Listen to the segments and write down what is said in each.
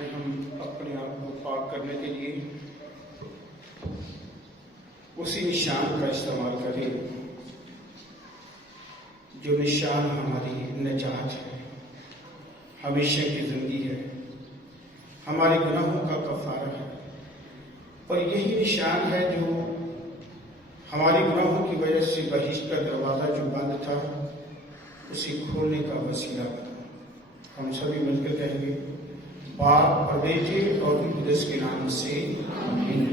سے ہم اپنے آپ کو پاک کرنے کے لیے اسی نشان کا استعمال کریں جو نشان ہماری نجات ہے، ہمیشہ کی زندگی ہے، ہمارے گناہوں کا کفارہ ہے، اور یہی نشان ہے جو ہمارے گناہوں کی وجہ سے بہشت کا دروازہ جو بند تھا اسے کھولنے کا وسیلہ بنا۔ ہم سبھی مل کر کہیں گے، باپ اور بیٹے اور روح القدس کے نام سے آمین۔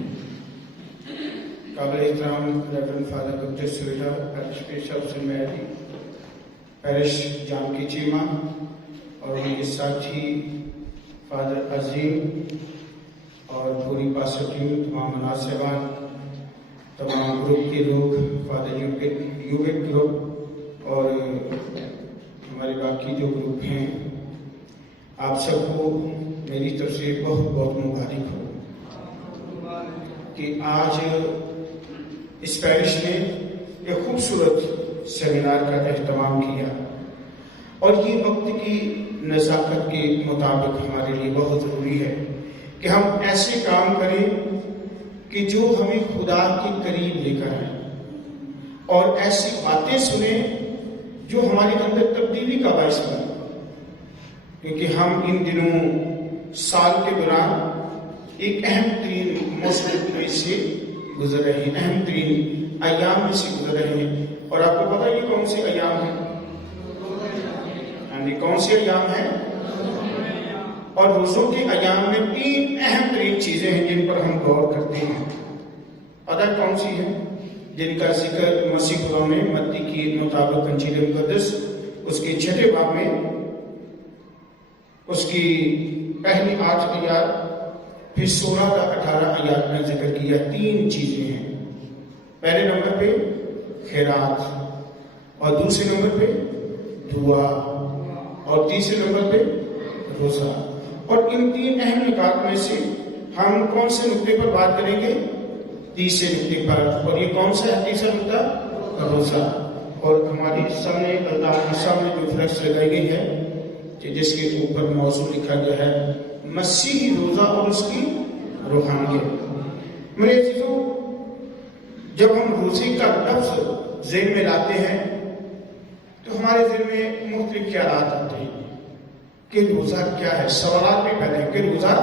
قابل احترام ریورنڈ فادر ڈاکٹر سویٹا، parish bishop of saint Mary, parish John کی چیما، اور ان کے ساتھی فادر عظیم اور پوری پاسٹر ٹیم، تمام مناسبان، تمام گروپ کے لوگ، فادر یوبک گروپ اور ہمارے باقی جو گروپ ہیں، آپ سب کو میری طرف سے بہت بہت مبارک ہو کہ آج اس پیرش نے ایک خوبصورت سیمینار کا اہتمام کیا، اور یہ وقت کی نزاکت کے مطابق ہمارے لیے بہت ضروری ہے کہ ہم ایسے کام کریں کہ جو ہمیں خدا کے قریب لے کر آئیں، اور ایسی باتیں سنیں جو ہمارے اندر تبدیلی کا باعث بنے، کیونکہ ہم ان دنوں سال کے دوران ایک اہم ترین موسم میں سے گزر رہے ہیں، اہم ترین ایام میں سے گزر رہے ہیں، اور آپ کو پتہ یہ کون سے ایام ہیں؟ کون سے ایام ہیں؟ اور روزوں کے ایام میں تین اہم ترین چیزیں ہیں جن پر ہم غور کرتے ہیں۔ پتہ کون سی ہیں؟ جن کا ذکر مسیح خدا نے متی کے مطابق انجیل مقدس اس کے 6 باب میں اس کی پہلی 8 آیات پھر 16 کا 18 آیات میں ذکر کیا۔ 3 چیزیں ہیں۔ پہلے نمبر پہ خیرات، اور دوسرے نمبر پہ دعا، اور تیسرے نمبر پہ روزہ۔ اور ان 3 اہم نکات میں سے ہم کون سے نقطے پر بات کریں گے؟ تیسرے نقطے پر۔ اور یہ کون سا ہے تیسرا نقطہ؟ روزہ۔ اور ہماری سامنے اللہ کے سامنے جو فلیکس لگائی گئی ہے کہ جس کے اوپر موضوع لکھا گیا ہے مسیحی روزہ اور اس کی روحانیت۔ میرے عزیزو، جب ہم روزے کا لفظ ذہن میں لاتے ہیں تو ہمارے ذہن میں مختلف خیالات آتے ہیں کہ روزہ کیا ہے۔ سوالات بھی پیدا ہیں کہ روزہ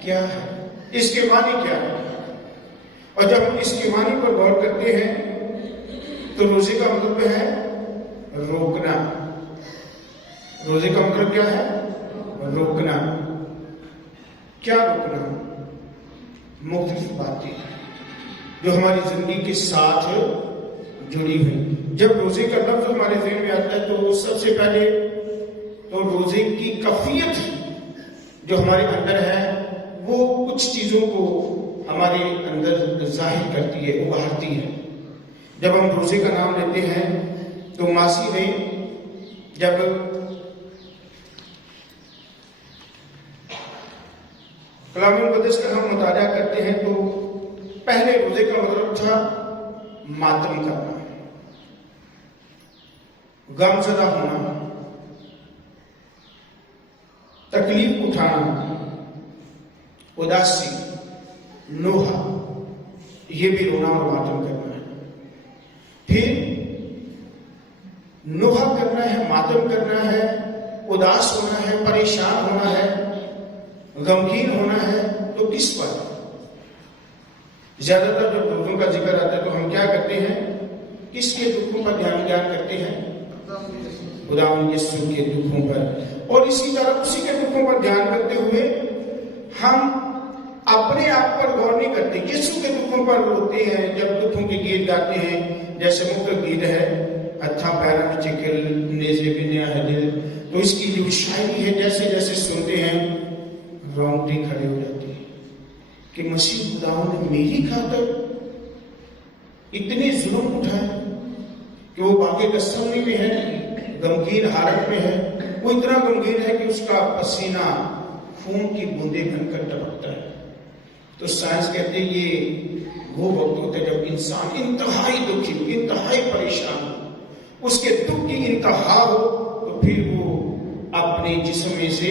کیا ہے، اس کے معنی کیا ہے۔ اور جب ہم اس کے معنی پر غور کرتے ہیں تو روزے کا مطلب ہے روکنا۔ روزے کا مطلب کیا ہے؟ روکنا۔ کیا روکنا؟ مختلف باتیں جو ہماری زندگی کے ساتھ جڑی ہوئی۔ جب روزے کا لفظ ہمارے ذہن میں آتا ہے تو سب سے پہلے تو روزے کی کیفیت جو ہمارے اندر ہے وہ کچھ چیزوں کو ہمارے اندر ظاہر کرتی ہے، ابھارتی ہے۔ جب ہم روزے کا نام لیتے ہیں تو ماضی میں جب کلام مقدس کا ہم مطالعہ کرتے ہیں تو پہلے روزے کا مطلب تھا ماتم کرنا، غم زدہ ہونا، تکلیف اٹھانا، اداسی، نوحہ، یہ بھی رونا اور ماتم کرنا ہے۔ پھر نوحہ کرنا ہے، ماتم کرنا ہے، اداس ہونا ہے، پریشان ہونا ہے، غمگین ہونا ہے، تو کس پر؟ زیادہ تر جب دکھوں کا ذکر آتا ہے تو ہم کیا کرتے ہیں؟ کس کے دکھوں پر دھیان کرتے ہیں؟ خدا یسوع کے دکھوں پر۔ اور اسی طرح اسی کے دکھوں پر دھیان کرتے ہوئے ہم اپنے آپ پر غور نہیں کرتے، یسوع کے دکھوں پر روتے ہیں۔ جب دکھوں کے گیت گاتے ہیں، جیسے مختلف گیت ہے، ہتھا پیرا میں چکل نیزے بھی نیا ہے دل، تو اس کی جو شاعری ہے جیسے جیسے سنتے ہیں رونگٹے کھڑے ہو جاتے ہیں کہ مسیح خدا نے میری خاطر اتنے ظلم اٹھائے کہ وہ باقی گسمنی میں ہے، غمگین حالت میں ہے، وہ اتنا غمگین ہے کہ اس کا پسینہ خون کی بوندیں بن کر ٹپکتا ہے۔ تو سائنس کہتے ہیں یہ وہ وقت ہوتا ہے جب انسان انتہائی دکھی، انتہائی پریشان ہو، اس کے دکھ کی انتہا ہو، تو پھر وہ اپنے جسم میں سے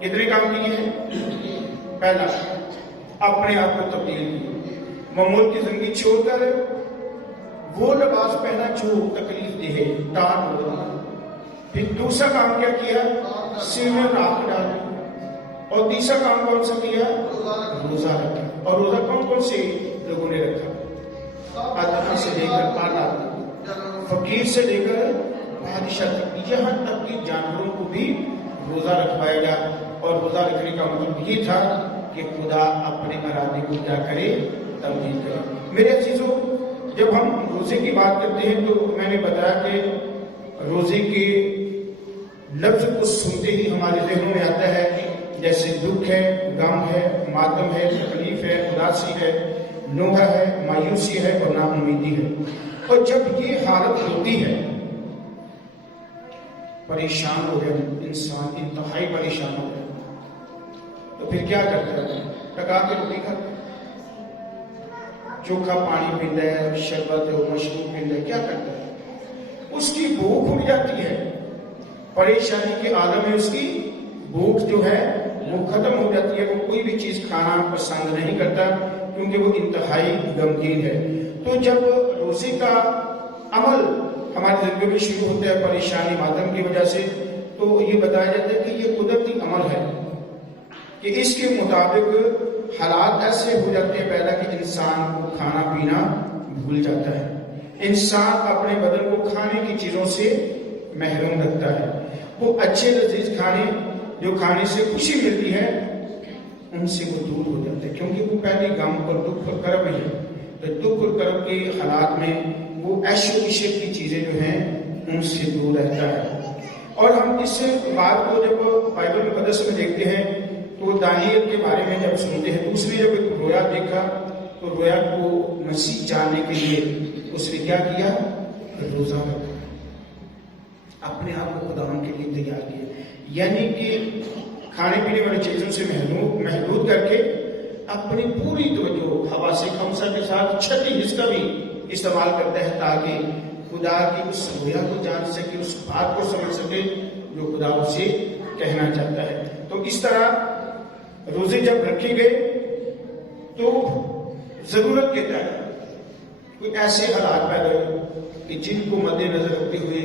کتنے کام کیے ہیں؟ پہلا، اپنے آپ کو تبدیل کیا، معمول کی زندگی چھوڑ کر وہ لباس پہنا جو تکلیف دہ ہے، ٹاٹ ہو۔ پھر دوسرا کام کیا کیا؟ سر میں راکھ ڈالی۔ اور تیسرا کام کون سا کیا؟ روزہ رکھا۔ اور روزہ کون کون سے لوگوں نے رکھا؟ ادنا سے لے کر اعلیٰ، فقیر سے لے کر بادشاہ تک، یہاں تک کہ جانوروں کو بھی روزہ رکھوایا گیا۔ اور روزہ رکھنے کا مطلب یہ تھا کہ خدا اپنے ارادے کو کیا کرے؟ تبدیل کرے۔ میرے عزیزوں، جب ہم روزے کی بات کرتے ہیں تو میں نے بتایا کہ روزے کے لفظ کو سنتے ہی ہمارے ذہنوں میں آتا ہے جیسے دکھ ہے، غم ہے، ماتم ہے، تکلیف ہے، اداسی ہے، نوحہ ہے، مایوسی ہے اور نا امیدی ہے۔ اور جب یہ حالت ہوتی ہے، پریشان ہو گیا انسان، انتہائی پریشان ہو گیا، تو پھر کیا کرتا ہے؟ ٹکا کے روٹی کھاتا ہے، چوکھا پانی پیتا ہے، شربت اور مشروب پیتا ہے، کیا کرتا ہے؟ اس کی بھوک اٹھ جاتی ہے، پریشانی کے عالم میں اس کی بھوک جو ہے وہ ختم ہو جاتی ہے، وہ کوئی بھی چیز کھانا پسند نہیں کرتا کیونکہ وہ انتہائی غمگین ہے۔ تو جب روزے کا عمل ہماری زندگی میں شروع ہوتا ہے پریشانی ماتم کی وجہ سے، تو یہ بتایا جاتا ہے کہ یہ قدرتی عمل ہے کہ اس کے مطابق حالات ایسے ہو جاتے ہیں پیدا کہ انسان کو کھانا پینا بھول جاتا ہے، انسان اپنے بدن کو کھانے کی چیزوں سے محروم رکھتا ہے، وہ اچھے لذیذ کھانے جو کھانے سے خوشی ملتی ہے ان سے وہ دور ہو جاتے ہیں، کیونکہ وہ پہلے غم اور دکھ اور کرب ہے، تو دکھ اور کرب کے حالات میں وہ عیش و عشرت کی چیزیں جو ہیں ان سے دور رہتا ہے۔ اور ہم اس بات کو جب بائبل مقدس میں دیکھتے ہیں تو دانیل کے بارے میں جب سنتے ہیں تو اس نے جب ایک رویا دیکھا تو رویا کو مسیح جاننے کے لیے اس نے کیا کیا؟ روزہ رکھا، اپنے آپ کو خداوند کے لیے تیار کیا، یعنی کہ کھانے پینے والی چیزوں سے محدود کر کے اپنی پوری توجہ حواس خمسہ کے ساتھ چھٹی حصہ کا بھی استعمال کرتا ہے تاکہ خدا کی اس رویا کو جان سکے، اس بات کو سمجھ سکے جو خدا اسے کہنا چاہتا ہے۔ تو اس طرح روزے جب رکھے گئے تو ضرورت کے تحت کوئی ایسے حالات پیدا ہوئے کہ جن کو مد نظر رکھتے ہوئے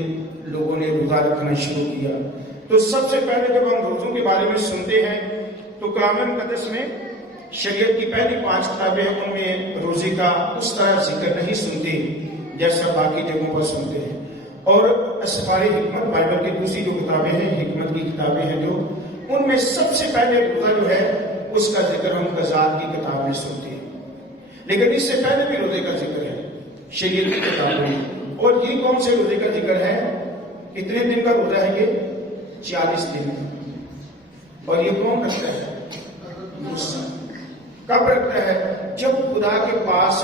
لوگوں نے روزہ رکھنا شروع کیا۔ تو سب سے پہلے جب ہم روزوں کے بارے میں سنتے ہیں تو کلام مقدس میں شریعت کی پہلی 5 کتابیں ہیں، ان میں روزے کا اس طرح ذکر نہیں سنتے جیسا باقی جگہوں پر سنتے ہیں۔ اور اسفار حکمت بائبل کی دوسری جو کتابیں ہیں، حکمت کی کتابیں ہیں جو، ان میں سب سے پہلے روزہ جو ہے اس کا ذکر ہم قضات کی کتاب میں سنتے ہیں، لیکن اس سے پہلے بھی روزے کا ذکر ہے شریعت کی کتاب میں۔ اور یہ کون سے روزے کا ذکر ہے؟ کتنے دن کا روزہ ہے یہ؟ 40 دن۔ اور یہ کون رکھتا ہے؟ موسیٰ۔ کب رکھتا ہے؟ جب خدا کے پاس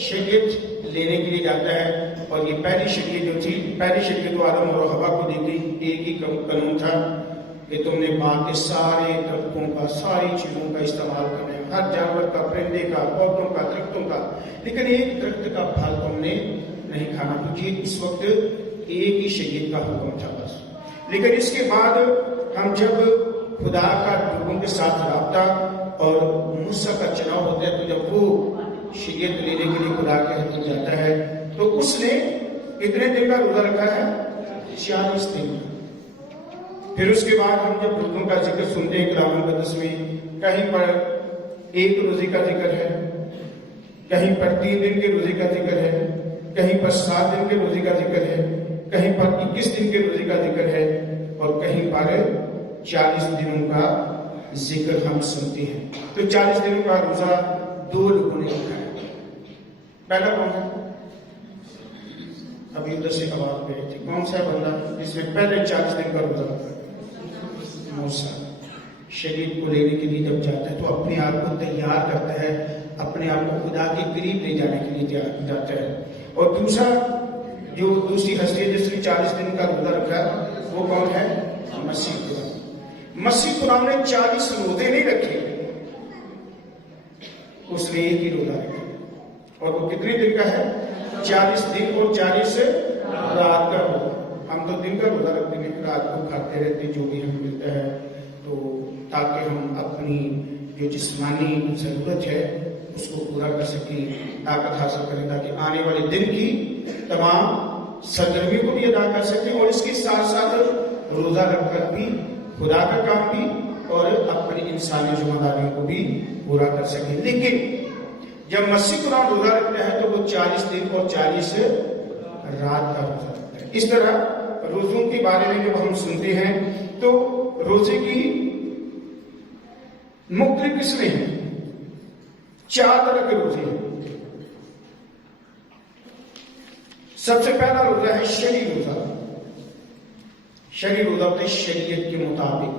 شریعت لینے کے لیے جاتا ہے، اور یہ پہلی شریعت جو تھی، پہلی شریعت تو آدم اور حوا کو دی گئی، ایک ہی قانون تھا کہ تم نے باغ کے سارے درختوں کا، ساری چیزوں کا استعمال کرنا ہے، ہر جانور کا، پرندے کا، پودوں کا، درختوں کا، لیکن ایک درخت کا پھل تم نے نہیں کھانا، کیونکہ اس وقت ایک ہی شریعت کا حکم تھا بس۔ لیکن اس کے بعد ہم جب خدا کا لوگوں کے ساتھ رابطہ اور موسیٰ کا چناؤ ہوتا ہے، تو جب وہ شریعت لینے کے لیے خدا کے حضور جاتا ہے تو اس نے کتنے دن کا روزہ رکھا ہے؟ 40 دن۔ پھر اس کے بعد ہم جب روزوں کا ذکر سنتے ہیں کلام مقدس میں، کہیں پر ایک روزے کا ذکر ہے، کہیں پر 3 دن کے روزے کا ذکر ہے، کہیں پر 7 دن کے روزے کا ذکر ہے، کہیں پر 21 دن کے روزے کا ذکر ہے، اور کہیں پر 40 دنوں کا ذکر ہم سنتے ہیں۔ تو 40 دنوں کا روزہ 2 لوگوں نے رکھا ہے۔ پہلا کون ہے؟ ابھی ادھر سے آواز پہ تھی، کون سا بندہ جس نے پہلے 40 دن کا روزہ رکھا؟ موسیٰ۔ شریعت کو لینے کے لیے جب جاتا ہے تو اپنے آپ کو تیار کرتا ہے، اپنے آپ کو خدا کے قریب لے جانے کے لیے جاتا ہے۔ اور دوسرا جو دوسری ہستی ہے جس نے 40 دن کا روزہ رکھا وہ کون ہے؟ مسیح خدا۔ مسیح خدا نے 40 روزے نہیں رکھے، اس نے ایک ہی روزہ رکھا، اور وہ کتنے دن کا ہے؟ 40 دن اور 40 رات کا روزہ۔ ہم تو دن کا روزہ رکھتے ہیں، رات کو کھاتے رہتے جو بھی ہمیں ملتا ہے، تو جو جسمانی ضرورت ہے اس کو پورا کر سکیں، طاقت حاصل کریں، تاکہ آنے والے دن کی تمام سرگرمیوں کو بھی ادا کر سکیں اور اس کے ساتھ ساتھ روزہ رکھ کر بھی خدا کا کام بھی اور اپنی انسانی ذمہ داریوں کو بھی پورا کر سکیں۔ لیکن جب مسیح قرآن روزہ رکھتا ہے تو وہ 40 دن اور 40 رات کا روزہ رکھتا ہے۔ اس طرح روزوں کے بارے میں جب ہم سنتے ہیں تو روزے کی مختلف قسمیں ہیں، 4 طرح کے روزے ہیں۔ سب سے پہلا روزہ ہے شرعی روزہ۔ شرعی روزہ ہوتا ہے شریعت کے مطابق،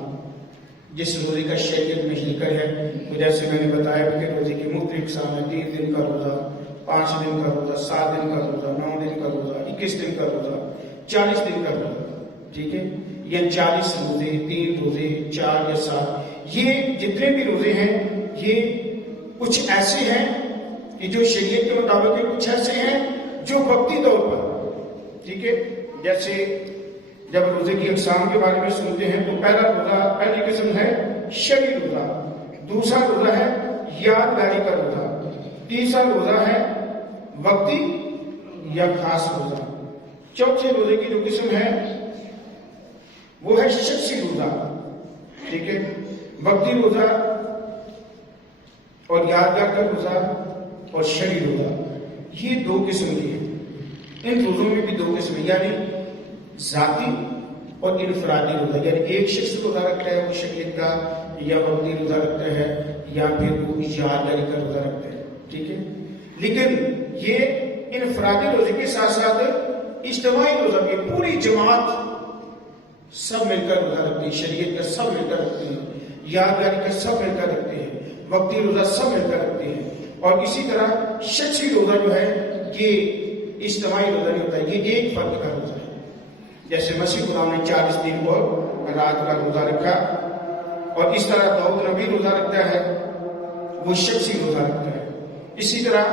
جس روزے کا شریعت میں ذکر ہے۔ جیسے میں نے بتایا کہ روزے کی مختلف اقسام ہیں، 3 دن کا روزہ، 5 دن کا روزہ، 7 دن کا روزہ، 9 دن کا روزہ، 21 دن کا روزہ، 40 دن کا روزہ، ٹھیک ہے؟ یہ 40 روزے، 3 روزے، 4 یا 7، یہ جتنے بھی روزے ہیں یہ کچھ ایسے ہیں کہ جو شریعت کے مطابق ہیں، کچھ ایسے ہیں جو وقتی طور پر، ٹھیک ہے؟ جیسے جب روزے کی اقسام کے بارے میں سنتے ہیں تو پہلی قسم ہے شرعی روزہ، دوسرا روزہ ہے یادگاری کا روزہ، تیسرا روزہ ہے وقتی یا خاص روزہ، چوتھے روزے کی جو قسم ہے وہ ہے شخصی روزہ، ٹھیک ہے؟ وقتی روزہ اور یادگار کا روزہ اور شرعی روزہ، یہ 2 قسم کے ہیں۔ ان روزوں میں بھی 2 قسمیں، یعنی ذاتی اور انفرادی روزہ، یعنی ایک شخص روزہ رکھتا ہے وہ شریعت کا، یا وقتی روزہ رکھتا ہے، یا پھر وہ یادگاری کا روزہ رکھتا ہے، ٹھیک ہے؟ لیکن یہ انفرادی روزے کے ساتھ ساتھ اجتماعی روزہ بھی، پوری جماعت سب مل کر روزہ رکھتے ہیں، شریعت کا سب مل کر رکھتے ہیں، یادگاری کا سب مل کر رکھتے ہیں، وقتی روزہ سب مل کر رکھتے ہیں۔ اور اسی طرح شخصی روزہ جو ہے یہ اجتماعی روزہ نہیں ہوتا ہے، یہ ایک فرد کا روزہ ہے۔ جیسے مسیح قرآن نے 40 دن اور رات کا روزہ رکھا، اور اس طرح داؤد نبی روزہ رکھتا ہے، وہ شخصی روزہ رکھتا ہے۔ اسی طرح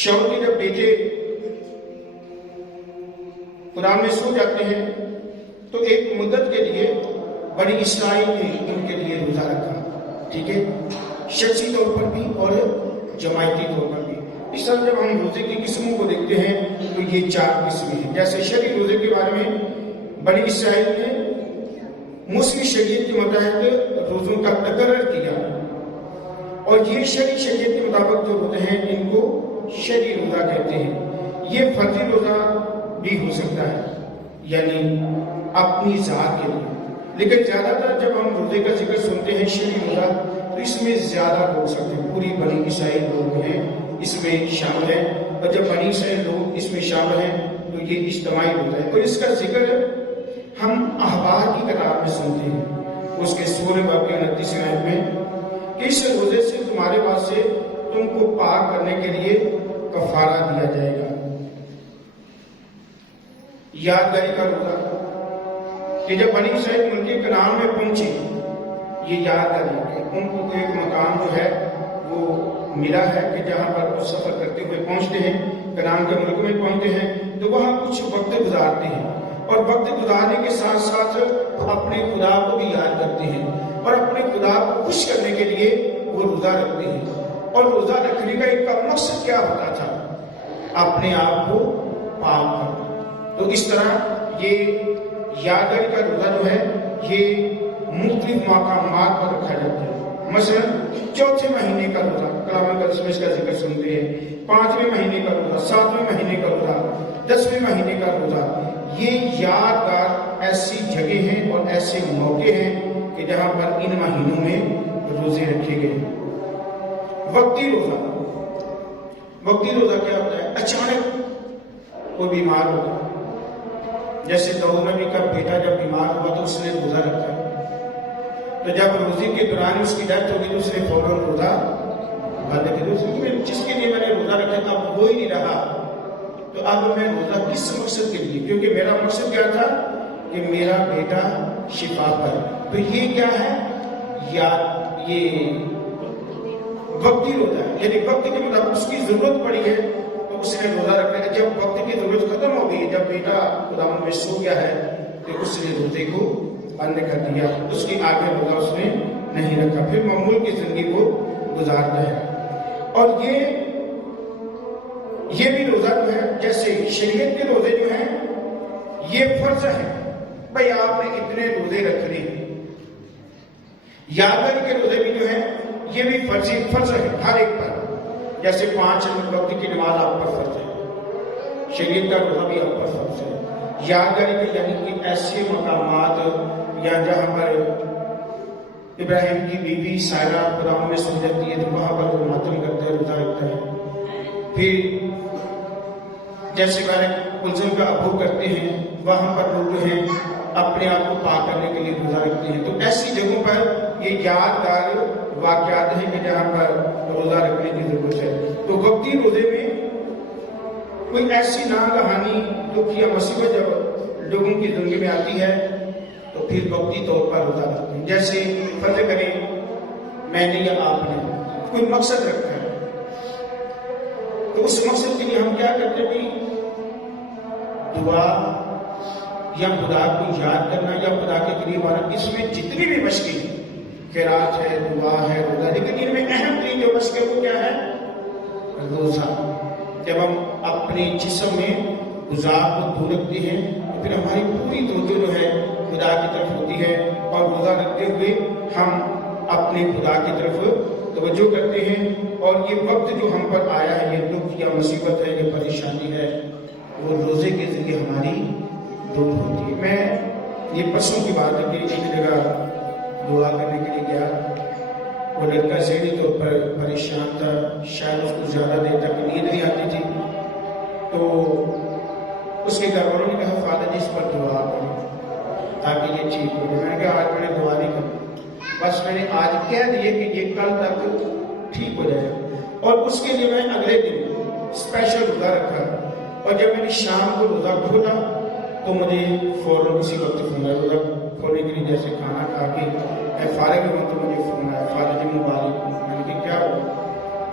شاؤل کے جب بیٹے قرآن میں سو جاتے ہیں تو ایک مدت کے لیے بنی اسرائیل نے ان کے لیے روزہ رکھا، ٹھیک ہے؟ شخصی طور پر بھی اور جماعتی طور پر بھی۔ اس طرح جب ہم روزے کی قسموں کو دیکھتے ہیں تو یہ 4 قسمیں ہیں۔ جیسے شرعی روزے کے بارے میں بنی اسرائیل نے مسلم شریعت کے مطابق روزوں کا تقرر کیا، اور یہ شریعت کے مطابق جو روزے ہیں ان کو شرعی روزہ کہتے ہیں۔ یہ فرضی روزہ بھی ہو سکتا ہے، یعنی اپنی ذات کے لیے، لیکن زیادہ تر جب ہم روزے کا ذکر سنتے ہیں شرعی روزہ تو اس میں زیادہ لوگ سکتے ہیں، پوری بنی اسرائیل لوگ ہیں اس میں شامل ہیں، اور جب بنی اسرائیل لوگ اس میں شامل ہیں تو یہ اجتماعی روزہ ہے۔ اور اس کا ذکر ہم احبار کی کتاب میں سنتے ہیں، اس کے 16 باب کے 29 آیت میں، کہ اس روزے سے تمہارے پاس سے تم کو پاک کرنے کے لیے کفارہ دیا جائے گا۔ یادگاری کا روزہ، کہ جب بنی اسرائیل ملک کنعان میں پہنچے، یہ یادگاری کہ ان کو ایک مقام جو ہے وہ ملا ہے کہ جہاں پر وہ سفر کرتے ہوئے پہنچتے ہیں، کنعان کے ملک میں پہنچتے ہیں تو وہاں کچھ وقت گزارتے ہیں، اور وقت گزارنے کے ساتھ ساتھ اپنے خدا کو بھی یاد کرتے ہیں، اور اپنے خدا کو خوش کرنے کے لیے وہ روزہ رکھتے ہیں۔ اور روزہ رکھنے کا ایک مقصد کیا ہوتا تھا؟ اپنے آپ کو پاک کرنا۔ تو اس طرح یہ یادگاری کا روزہ جو ہے یہ مختلف مقامات پر رکھا جاتا ہے۔ مثلا 4تھے مہینے کا روزہ، کلام مقدس میں اس کا ذکر سنتے ہیں، 5ویں مہینے کا روزہ، 7ویں مہینے کا روزہ، 10ویں مہینے کا روزہ، یہ یادگار ایسی جگہ ہیں اور ایسے موقع ہیں کہ جہاں پر ان مہینوں میں روزے رکھے گئے۔ وقتی روزہ، وقتی روزہ کیا ہوتا ہے؟ اچانک کوئی بیمار ہوتا ہے، جیسے داؤد نبی کا بیٹا جب بیمار ہوا تو اس نے روزہ رکھا، تو جب روزے کے دوران اس کی ڈیتھ ہوگی تو اس نے فوراً روزہ بند کر دیا۔ جس کے لیے میں نے روزہ رکھا تھا اب وہ ہی نہیں رہا، تو اب میں روزہ کس مقصد کے لیے؟ کیونکہ میرا مقصد کیا تھا کہ میرا بیٹا شفا پائے۔ تو یہ کیا ہے؟ یہ وقتی روزہ ہے، یعنی وقت کے مطابق اس کی ضرورت پڑی ہے تو اس نے روزہ رکھا ہے۔ جب وقت کی ضرورت ختم ہو گئی، جب بیٹا خدا میں سو گیا ہے تو اس نے روزے کو بند کر دیا، اس کے آگے روزہ اس نے نہیں رکھا، پھر معمول کی زندگی کو گزارتا ہے۔ اور یہ بھی روزہ جو ہے، جیسے شریعت کے روزے جو ہیں یہ فرض ہے، بھئی آپ نے اتنے روزے رکھنے ہیں۔ یادگاری کے روزے بھی جو ہیں یہ بھی فرض ہے ہر ایک پر، جیسے 5 وقت کی نماز آپ پر فرض ہے، شریعت کا روزہ بھی آپ پر فرض ہے۔ یادگاری کے یعنی کہ ایسے مقامات یا جہاں پر ابراہیم کی بیوی سائرہ قرآن میں سن جاتی ہے تو وہاں پر وہ ماتم کرتا ہے، روزہ رکھتا ہے۔ پھر جیسے کلثم کا ابو کرتے ہیں، وہاں پر لوگ جو ہیں اپنے آپ کو پاک کرنے کے لیے روزہ رکھتے ہیں۔ تو ایسی جگہوں پر یہ یادگار واقعات ہیں کہ جہاں پر روزہ رکھنے کی ضرورت ہے۔ تو وقتی روزے میں کوئی ایسی ناگہانی دکھ یا مصیبت جب لوگوں کی زندگی میں آتی ہے تو پھر وقتی طور پر روزہ رکھتے ہیں۔ جیسے فرض کریں میں نے یا آپ نے کوئی مقصد رکھا ہے، تو اس مقصد کے لیے ہم کیا کرتے ہیں؟ دعا یا خدا کو یاد کرنا یا خدا کے قریب آنا، اس میں جتنی بھی مشقیں ہیں، قرات ہے، دعا ہے، روزہ، لیکن ان میں اہم ترین جو مشق ہے وہ کیا ہے؟ روزہ۔ جب ہم اپنے جسم میں غذا کو دور رکھتے ہیں تو پھر ہماری پوری توجہ جو ہے خدا کی طرف ہوتی ہے، اور روزہ رکھتے ہوئے ہم اپنے خدا کی طرف توجہ کرتے ہیں، اور یہ وقت جو ہم پر آیا ہے، یہ دکھ یا مصیبت ہے، یہ پریشانی ہے، وہ روزے کے ذریعے ہماری دور ہوتی ہے۔ میں یہ پرسوں کی بات ہے کہ ایک جگہ دعا کرنے کے لیے گیا، وہ لڑکا ذہنی طور پر پریشان تھا، شاید اس کو زیادہ دیر تک نیند نہیں آتی تھی، تو اس کے گھر والوں نے کہا فادر جی اس پر دعا کریں تاکہ یہ ٹھیک ہو جائے۔ میں نے کہا آج میں نے دعا نہیں کی، بس میں نے آج کہہ دیے کہ یہ کل تک ٹھیک ہو جائے گا، اور اس کے لیے میں اگلے دن اسپیشل روزہ رکھا، اور جب میں نے شام کو روزہ کھولا تو مجھے فوراً اسی وقت فون آیا، روزہ کھولنے کے لیے جیسے کھانا کھا کے میں فارغ ہوں تو مجھے فون آیا، فادر جی مبارک۔ میں نے کہا کیا ہوا؟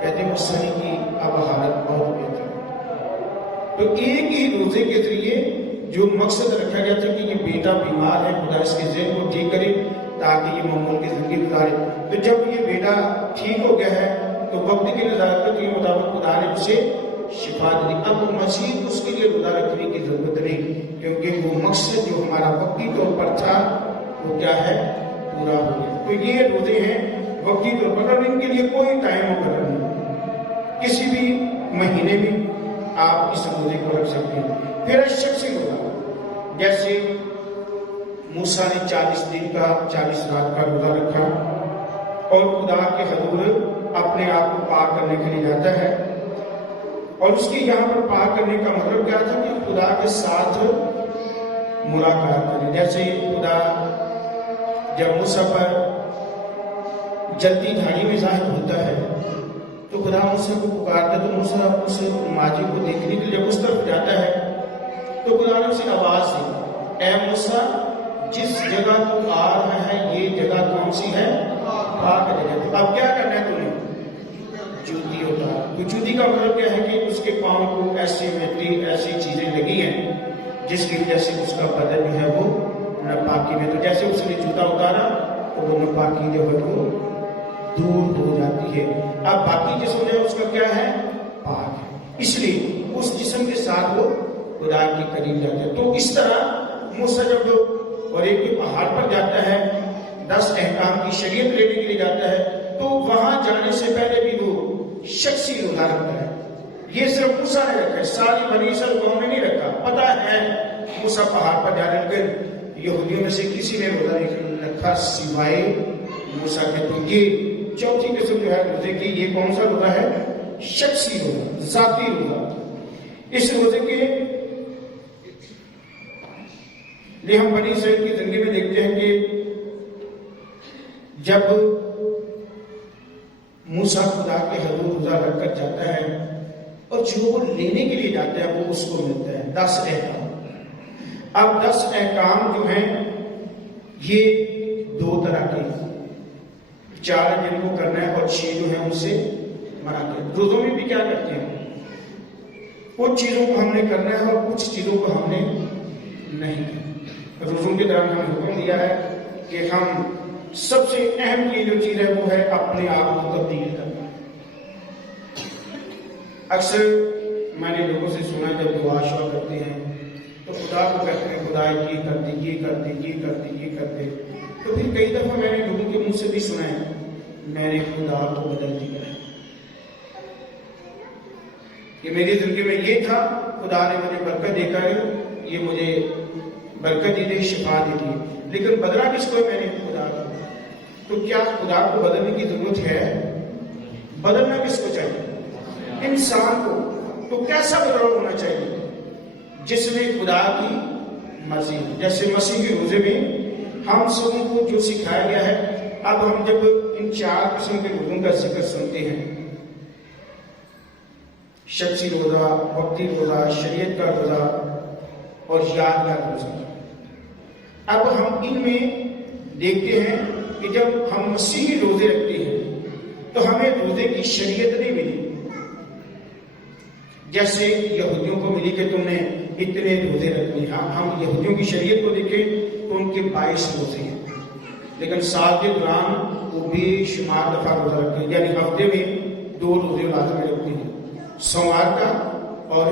کہتے ہیں مسری کی اب حالت بہت بہتر ہے۔ تو ایک ہی روزے کے ذریعے جو مقصد رکھا گیا تھا کہ یہ بیٹا بیمار ہے، خدا اس کے ذہن کو ٹھیک کرے تاکہ یہ معمول کی زندگی گزارے، تو جب یہ بیٹا ٹھیک ہو گیا ہے تو وقت کی نزاکت کے مطابق خدا نے اسے شفا دی۔ اب مزید اس کے لیے روزہ رکھنے کی ضرورت نہیں، کیونکہ وہ مقصد جو ہمارا وقتی طور پر تھا وہ کیا ہے؟ پورا ہو گیا۔ تو یہ روزے ہیں وقتی طور پر، اور ان کے لیے کوئی ٹائم مقرر نہیں، کسی بھی مہینے میں آپ اس روزے کو رکھ سکتے ہیں۔ پھر شخصی روزہ، جیسے موسیٰ نے 40 دن کا 40 رات کا روزہ رکھا اور خدا کے حضور اپنے آپ کو پاک کرنے کے لیے جاتا ہے، اور اس کی یہاں پر پاک کرنے کا مطلب کیا تھا کہ خدا کے ساتھ ملاقات کریں۔ جیسے خدا جب موسیٰ پر جلدی دھاڑی میں ظاہر ہوتا ہے تو خدا موسیٰ کو پکارتا ہے، تو موسیٰ اس ماجی کو دیکھنے کے لیے جب اس طرف جاتا ہے تو خدا نے اسے آواز دی، اے موسیٰ جس جگہ تو آ رہا ہے یہ جگہ کون سی ہے؟ پاک جگہ۔ اب کیا کرنا ہے تمہیں؟ جوتی اتار۔ تو جوتی کا مطلب کیا ہے کہ اس کے پاؤں کو ایسی مٹی ایسی چیزیں لگی ہیں جس کی وجہ سے اس کا بدن جو ہے وہ ناپاکی میں، تو جیسے اس نے جوتا اتارا تو وہ ناپاکی جو ہے وہ دور ہو جاتی ہے۔ اب باقی جسم جو ہے اس کا کیا ہے؟ پاک ہے، اس لیے اس جسم کے ساتھ وہ خدا کے قریب جاتے ہیں۔ تو اس طرح موسیٰ جب اور ایک پہاڑ پر جاتا ہے 10 احکام کی شریعت لینے کے لیے جاتا ہے، تو وہاں جانے سے پہلے بھی وہ شخصی روزہ رکھتا ہے۔ یہ صرف موسیٰ نے رکھا ہے، ساری بنی اسرائیل قوم نے نہیں رکھا۔ پتہ ہے موسیٰ پہاڑ پر جانے لگے، یہودیوں میں سے کسی نے روزہ نہیں رکھا سوائے موسیٰ کے۔ تو یہ چوتھی قسم جو ہے روزے کی، یہ کون سا روزہ ہے؟ شخصی روزہ، ذاتی روزہ۔ اس روزے کے لیے ہم بنی اسرائیل کی زندگی میں دیکھتے ہیں کہ جب موسیٰ خدا کے حضور روزہ رکھ کر جاتا ہے اور جو وہ لینے کے لیے جاتا ہے وہ اس کو ملتا ہے 10 احکام۔ اب 10 احکام جو ہیں یہ 2 طرح کے، 4 جن کو کرنا ہے اور 6 جو ہیں ان سے منع کیا۔ روزوں میں بھی کیا کرتے ہیں؟ کچھ چیزوں کو ہم نے کرنا ہے اور کچھ چیزوں کو ہم نے نہیں کرنا۔ روزوں کے دوران ہمیں حکم دیا ہے کہ ہم سب سے اہم یہ جو چیز ہے وہ ہے اپنے آپ کو تبدیل کرنا۔ اکثر میں نے لوگوں سے سنا جب دعا شعا کرتے ہیں تو خدا کو کہتے ہیں خدا یہ کر دے، یہ کر دے، یہ کر دے، یہ کر دے۔ تو پھر کئی دفعہ میں نے لوگوں کے منہ سے بھی سنا ہے میں نے خدا کو بدل دیا ہے کہ میری زندگی میں یہ تھا، خدا نے مجھے برکت دے کر یہ مجھے برکت دی دے، شفا دی دی، لیکن بدلا کس کو؟ میں نے خدا کو۔ تو کیا خدا کو بدلنے کی ضرورت ہے؟ بدلنا کس کو چاہیے؟ انسان کو۔ تو کیسا بدلاؤ ہونا چاہیے؟ جس میں خدا کی مرضی، جیسے مسیح کے روزے میں ہم سبوں کو جو سکھایا گیا ہے، اب ہم جب ان 4 قسم کے روزوں کا ذکر سنتے ہیں، شخصی روزہ، وقتی روزہ، شریعت کا روزہ اور یاد کا روزہ، اب ہم ان میں دیکھتے ہیں کہ جب ہم مسیحی روزے رکھتے ہیں تو ہمیں روزے کی شریعت نہیں ملی جیسے یہودیوں کو ملی کہ تم نے اتنے روزے رکھنے ہیں۔ ہم یہودیوں کی شریعت کو دیکھیں تو ان کے 22 روزے ہیں، لیکن سال کے دوران وہ بے شمار دفعہ روزہ رکھتے ہیں، یعنی ہفتے میں 2 روزے لازمی رکھتے ہیں، سوموار کا اور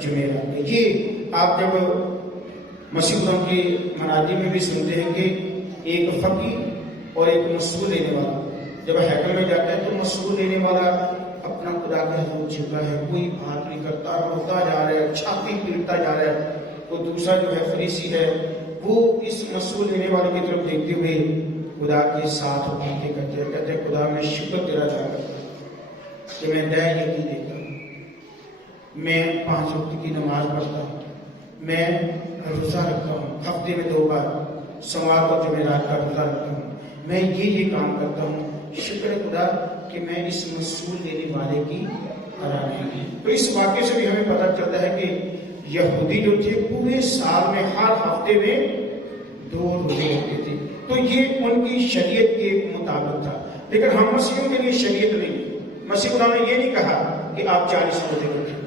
جمعرات کا۔ یہ آپ جب مسیح قرآن کی مناجی میں بھی سنتے ہیں کہ ایک فقی اور ایک مسئول لینے والا جب ہیکل میں جاتا ہے تو مسئول لینے والا اپنا خدا کا حضور جھکا ہے، کوئی بات نہیں کرتا، روتا جا رہا ہے، چھاتی پیٹتا جا رہا ہے۔ تو دوسرا جو ہے فریسی ہے، وہ اس مسئول لینے والے کی طرف دیکھتے ہوئے خدا کے ساتھ باتیں کرتے ہیں، کہتے ہیں خدا میں شکر تیرا ادا کرتا ہوں کہ میں دیا یقین دیتا ہوں، میں 5 وقت کی نماز پڑھتا ہوں، میں روزہ رکھتا ہوں، ہفتے میں 2 بار سوموار اور جمعرات کا روزہ رکھتا ہوں، میں یہ کام کرتا ہوں، شکر ہے خدا کہ میں اس مسئول لینے والے کی طرح نہیں۔ تو اس واقعے سے بھی ہمیں پتہ چلتا ہے کہ یہودی جو تھے پورے سال میں ہر ہفتے میں 2 روزے رکھتے تھے، تو یہ ان کی شریعت کے مطابق تھا، لیکن ہم مسیحیوں کے لیے شریعت نہیں۔ مسیح خدا نے یہ نہیں کہا کہ آپ 40 روزے رکھیں،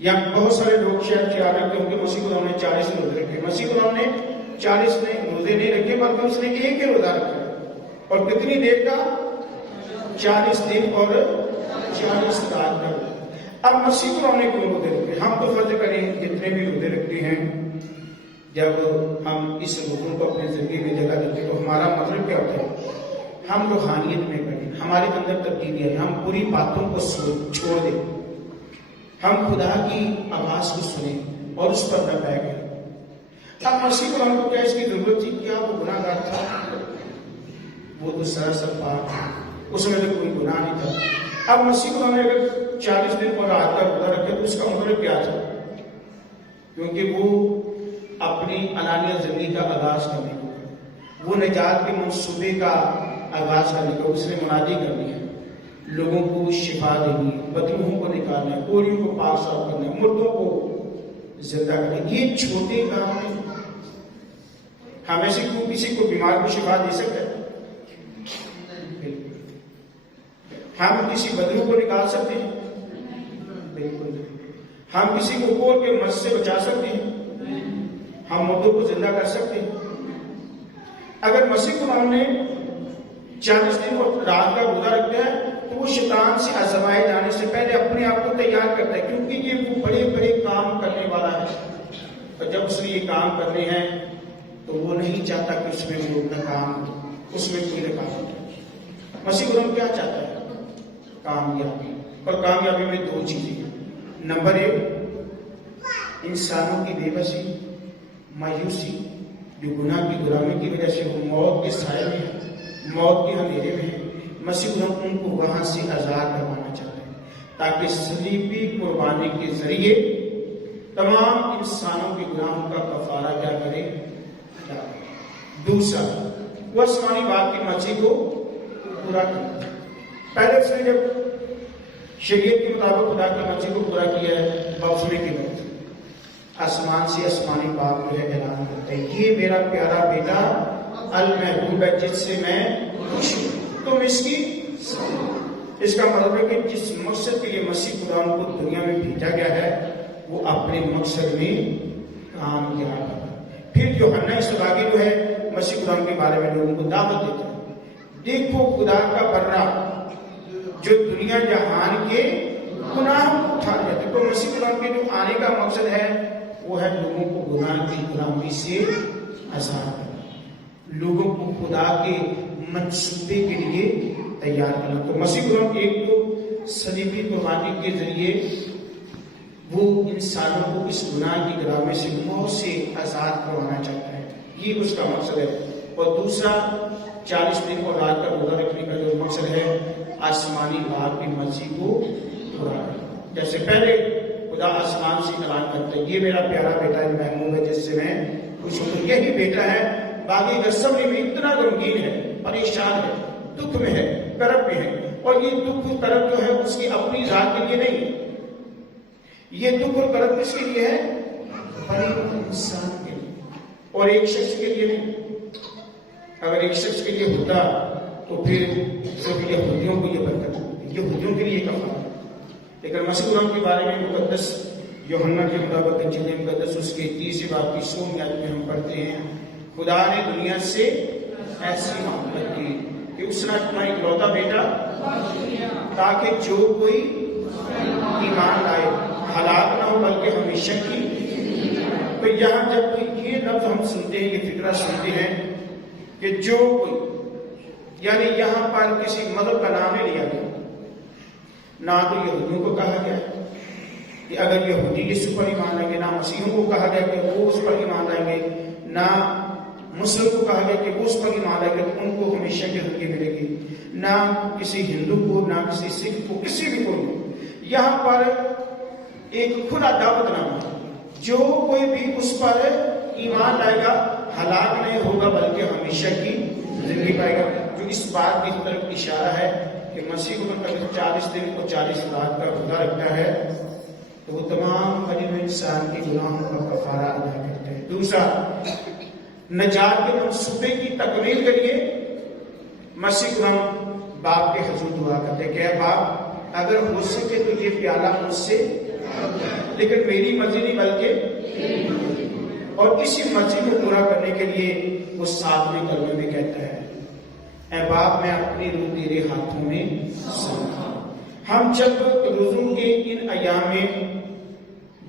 یا بہت سارے لوگ شاید خیال رکھتے ہوں کہ مسیح خدا نے 40 روزے رکھے۔ مسیح خدا نے 40 روزے نہیں رکھے، بلکہ اس نے ایک ہی روزہ رکھا، اور کتنی دیر کا؟ 40 دن اور 40 رات کا۔ اب مسیح قرآن نے کیوں روزے رکھے؟ ہم تو فرض کریں جتنے بھی روزے رکھتے ہیں، جب ہم اس روزوں کو اپنی زندگی میں جگہ دیتے تو ہمارا مطلب کیا ہوتا ہے؟ ہم روحانیت میں بڑھیں، ہمارے اندر تبدیلی ہے، ہم بری باتوں کو چھوڑ دیں، ہم خدا کی آواز کو سنیں اور اس پر نہ پائے گئے۔ اب مسیح قرآن کو کیا اس کی ضرورت تھی؟ کیا وہ گناہ گار تھا؟ وہ تو سراسر پاک ہے، اس میں تو کوئی گناہ نہیں تھا۔ اب مسیح قرآن نے اگر 40 دن اور رات کا روزہ رکھے تو اس کا مطلب کیا تھا؟ کیونکہ وہ اپنی علانیہ زندگی کا آغاز کرنے کو، وہ نجات کے منصوبے کا آغاز کرنے کو، اس نے منادی کرنی ہے، لوگوں کو شفا دینی ہے، بدروحوں کو نکالنا ہے، کوڑیوں کو پاک صاف کرنا ہے، مردوں کو زندہ کرنا ہے۔ یہ چھوٹے کام نہیں۔ ہم ایسے کسی کو بیمار کو شفا دے سکتے ہیں؟ ہم کسی بدروح کو نکال سکتے ہیں؟ بالکل نہیں۔ ہم کسی کو کوڑ کے مرض سے بچا سکتے ہیں؟ ہم مردوں کو زندہ کر سکتے ہیں؟ اگر مسیح قرآن نے 40 دن اور رات کا روزہ رکھتا ہے تو وہ شیطان سے آزمائے جانے سے پہلے اپنے آپ کو تیار کرتا ہے، کیونکہ یہ وہ بڑے بڑے کام کرنے والا ہے، اور جب اس نے یہ کام کرنے ہیں تو وہ نہیں چاہتا کہ اس میں وہ ناکام ہو، اس میں کوئی رکاوٹ ہے۔ مسیح قرآن کیا چاہتا ہے؟ کامیابی، اور کامیابی میں 2 چیزیں ہیں۔ نمبر 1 انسانوں کی بے بسی، مایوسی، جو گناہ کی غلامی کی وجہ سے وہ موت کے سائے میں ہیں، موت کے اندھیرے میں ہیں۔ مسیح قرآن ان کو وہاں سے آزاد کروانا چاہتے ہیں تاکہ صلیبی قربانی کے ذریعے تمام انسانوں کے گناہوں کا کفارہ کیا کرے؟ دوسرا، وہ آسمانی بات کی مرضی کو پورا کرنا۔ پہلے اس نے جب شریعت کے مطابق خدا کی مرضی کو پورا کیا ہے، بپتسمے کے وقت آسمان سے آسمانی باپ جو ہے اعلان کرتے ہیں، یہ میرا پیارا بیٹا المحبوب ہے جس سے میں خوش ہوں، تم اس کی۔ اس کا مطلب ہے کہ جس مقصد کے لیے مسیح قرآن کو دنیا میں بھیجا گیا ہے وہ اپنے مقصد میں کامیاب ہے۔ پھر یوحنا اسباغی جو ہے مسیح خدا کے بارے میں لوگوں کو دعوت دیتا ہے، دیکھو خدا کا برہ جو دنیا جہان کے گناہ کو اٹھا لیتے۔ تو مسیح خدا کے جو آنے کا مقصد ہے وہ ہے لوگوں کو گناہ کی غلامی سے آزاد کرنا، لوگوں کو خدا کے منصوبے کے لیے تیار کرنا۔ تو مسیح خدا ایک تو صلیبی قربانی کے ذریعے وہ انسانوں کو اس گناہ کی غلامی سے، موت سے آزاد کروانا چاہتا ہے، یہ اس کا مقصد ہے۔ اور دوسرا 40 دن اور رات کا روزہ رکھنے کا جو مقصد ہے، آسمانی باپ کی مرضی کو پورا کرنا۔ جیسے پہلے خدا آسمان سے اعلان کرتا ہے، یہ میرا پیارا بیٹا محبوب ہے جس سے میں خوش ہوں، یہی بیٹا ہے۔ باقی گسمنی میں اتنا غمگین ہے، پریشان ہے، دکھ میں ہے، کرب میں ہے، اور یہ دکھ کرب جو ہے اس کی اپنی ذات کے لیے نہیں ہے، یہ دکھ اور کرب کس کے لیے ہے؟ بڑے انسان کے لیے، اور ایک شخص کے لیے نہیں۔ اگر ایک شخص کے لیے ہوتا تو پھر صرف یہودیوں کو یہ برکت ہوتی، یہودیوں کے لیے کفارہ ہے۔ لیکن مسیح خدا کے بارے میں مقدس یوحنا کے مطابق انجیل مقدس اس کے 30 باب کی 16 آیت میں ہم پڑھتے ہیں، خدا نے دنیا سے ایسی محبت کی کہ اس نے اپنا اکلوتا بیٹا تاکہ جو کوئی ایمان لائے ہلاک نہ ہو بلکہ ہمیشہ کی۔ تو یہاں جب یہ لفظ ہم سنتے ہیں، یہ فکرہ سنتے ہیں کہ جو کوئی، یعنی یہاں پر کسی مذہب کا نام نہیں لیا گیا، نہ تو یہودیوں کو کہا گیا کہ اگر یہودی یسوع پر ایمان لائیں گے، نہ مسیحیوں کو کہا گیا کہ وہ اس پر ایمان لائیں گے، نہ مسلم کو کہا گیا کہ وہ اس پر ایمان لائیں گے تو ان کو ہمیشہ کی زندگی ملے گی، نہ کسی ہندو کو، نہ کسی سکھ کو، کسی بھی کو نہیں۔ یہاں پر ایک کھلا دعوت نامہ، جو کوئی بھی اس پر ایمان لائے گا ہلاک نہیں ہوگا بلکہ ہمیشہ کی زندگی پائے گا، جو اس بات کی طرف اشارہ ہے کہ مسیح کو اگر 40 دن اور 40 رات کا روزہ رکھتا ہے تو وہ تمام غریب انسان کے گناہوں کا کفارہ ادا کرتے ہیں۔ دوسرا، نجات کے منصوبے کی تکمیل کے لیے مسیح کو باپ کے حضور دعا کرتے ہیں کہ اے باپ اگر ہو سکے تو یہ پیالہ مجھ سے، لیکن میری مرضی نہیں بلکہ، اور اسی مرضی کو پورا کرنے کے لیے وہ 7ویں کلمے میں کہتا ہے، اے باپ میں اپنی روح تیرے ہاتھوں میں سونپتا ہوں۔ ہم جب روزوں کے ان ایام میں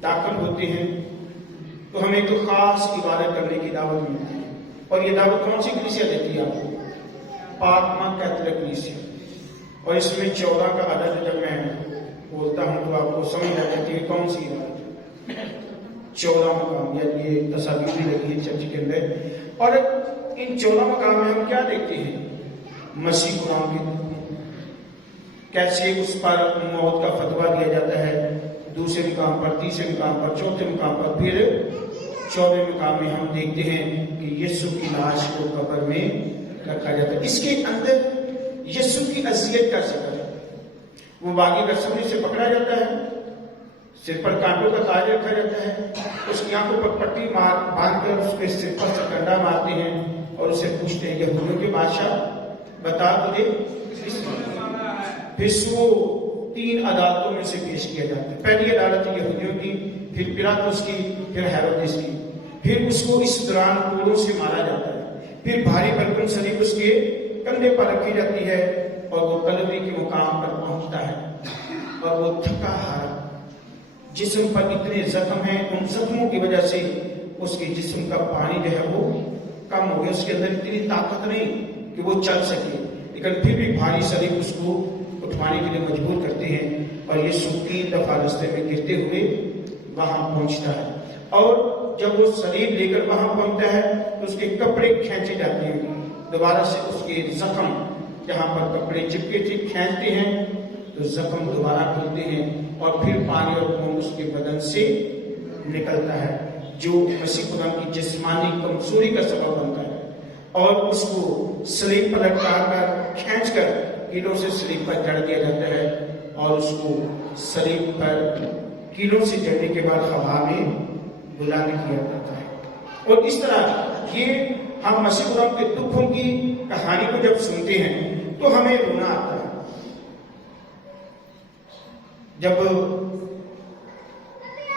داخل ہوتے ہیں تو ہمیں تو خاص عبادت کرنے کی دعوت ملتی ہے، اور یہ دعوت کون سی کلیسیا دیتی ہے آپ کو؟ پاک ماں کیتھولک کلیسیا، اور اس میں 14 کا عدد جب میں بولتا ہوں تو آپ کو سمجھ آ جاتی ہے کون سی عبادت، 14 مقام، یا یہ تصاویر بھی لگی ہے چرچ کے اندر۔ اور ان 14 مقام میں ہم کیا دیکھتے ہیں؟ مسیح قرآن کی کیسے اس پر موت کا فتویٰ دیا جاتا ہے، دوسرے مقام پر، تیسرے مقام پر، چوتھے مقام پر، پھر 14ویں مقام میں ہم دیکھتے ہیں کہ یسوع کی لاش کو قبر میں رکھا جاتا ہے۔ اس کے اندر یسوع کی اذیت کا ذکر ہے، وہ باغی گسمنی سے پکڑا جاتا ہے، سر پر کانٹوں کا تاج رکھا جاتا ہے، اس کی آنکھوں پر پٹی باندھ کر اس کے سر پر سکنڈا مارتے ہیں اور اسے پوچھتے ہیں یہودیوں کے بادشاہ بتا تجھے، پھر وہ 3 عدالتوں میں سے پیش کیا جاتا ہے۔ پہلی عدالت یہودیوں کی، پھر پیلاطس کی، پھر ہیرودیس کی، پھر اس کو اس دوران کوڑوں سے مارا جاتا ہے، پھر بھاری بھرکم صلیب اس کے کندھے پر رکھی جاتی ہے اور وہ کلوری کے مقام پر پہنچتا ہے، اور وہ تھکا ہارا، جسم پر اتنے زخم ہیں، ان زخموں کی وجہ سے اس کے جسم کا پانی جو ہے وہ کم ہو گیا، اس کے اندر اتنی طاقت نہیں کہ وہ چل سکے، لیکن پھر بھی بھاری صلیب اس کو اٹھوانے کے لیے مجبور کرتے ہیں، اور یسوع 3 دفعہ راستے میں گرتے ہوئے وہاں پہنچتا ہے، اور جب وہ صلیب لے کر وہاں پہنچتا ہے تو اس کے کپڑے کھینچے جاتے ہیں، دوبارہ سے اس کے زخم جہاں پر کپڑے چپکے تھے کھینچتے ہیں تو زخم دوبارہ کھلتے ہیں، اور پھر پانی اور خون اس کے بدن سے نکلتا ہے، جو مسیح خدا کی جسمانی کمزوری کا سبب بنتا ہے، اور اس کو صلیب پر لٹکا کر کھینچ کر کیلوں سے صلیب پر جڑ دیا جاتا ہے، اور اس کو صلیب پر کیلوں سے جڑنے کے بعد ہوا میں بلند کیا جاتا ہے۔ اور اس طرح یہ ہم مسیح خدا کے دکھوں کی کہانی کو جب سنتے ہیں تو ہمیں رونا آتا ہے۔ جب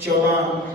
14